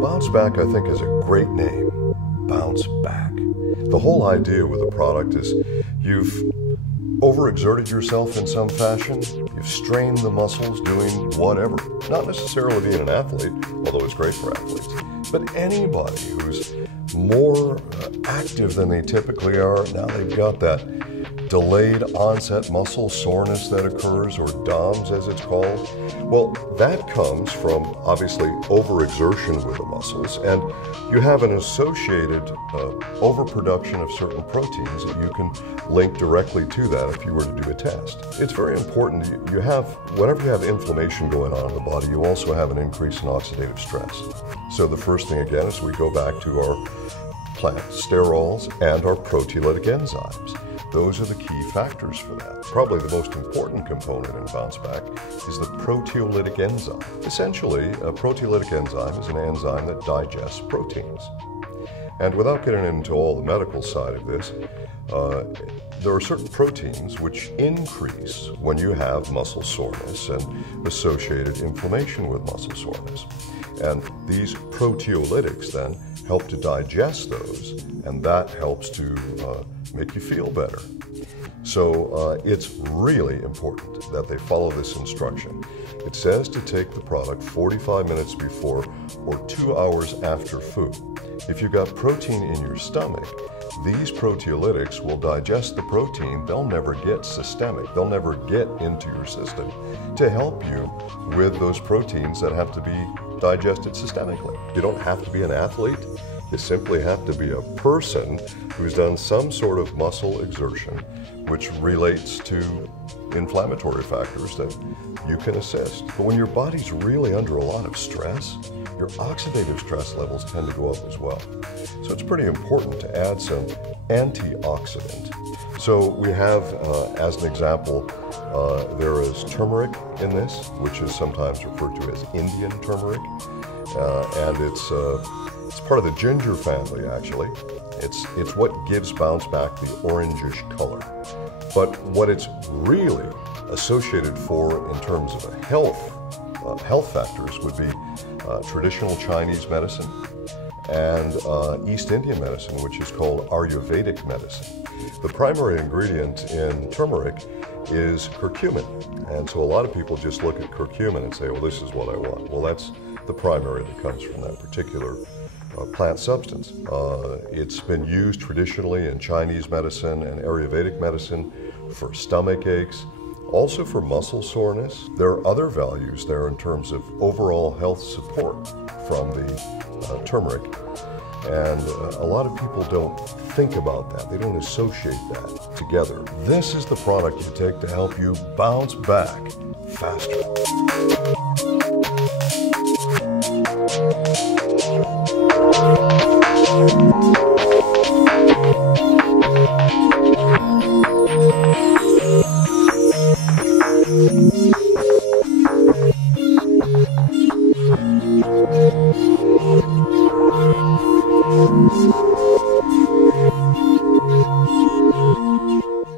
BounceBack, I think, is a great name. Bounce back. The whole idea with a product is you've overexerted yourself in some fashion, you've strained the muscles doing whatever. Not necessarily being an athlete, although it's great for athletes, but anybody who's more active than they typically are, now they've got that delayed onset muscle soreness that occurs, or DOMS as it's called. Well, that comes from obviously overexertion with the muscles, and you have an associated overproduction of certain proteins that you can link directly to that if you were to do a test. It's very important. Whenever you have inflammation going on in the body, you also have an increase in oxidative stress. So the first thing again is we go back to our plant sterols and our proteolytic enzymes. Those are the key factors for that. Probably the most important component in BounceBack is the proteolytic enzyme. Essentially, a proteolytic enzyme is an enzyme that digests proteins. And without getting into all the medical side of this, there are certain proteins which increase when you have muscle soreness and associated inflammation with muscle soreness. And these proteolytics then help to digest those, and that helps to make you feel better. So it's really important that they follow this instruction. It says to take the product 45 minutes before or 2 hours after food. If you've got protein in your stomach, these proteolytics will digest the protein. They'll never get systemic. They'll never get into your system to help you with those proteins that have to be digested systemically. You don't have to be an athlete. You simply have to be a person who's done some sort of muscle exertion which relates to inflammatory factors that you can assist. But when your body's really under a lot of stress, your oxidative stress levels tend to go up as well. So it's pretty important to add some antioxidant. So we have, as an example, there is turmeric in this, which is sometimes referred to as Indian turmeric, and it's part of the ginger family, actually. It's what gives BounceBack the orangish color. But what it's really associated for in terms of health factors would be traditional Chinese medicine and East Indian medicine, which is called Ayurvedic medicine. The primary ingredient in turmeric is curcumin. And so a lot of people just look at curcumin and say, well, this is what I want. Well, that's the primary that comes from that particular plant substance. It's been used traditionally in Chinese medicine and Ayurvedic medicine for stomach aches, also for muscle soreness. There are other values there in terms of overall health support from the turmeric. And a lot of people don't think about that. They don't associate that together. This is the product you take to help you bounce back faster.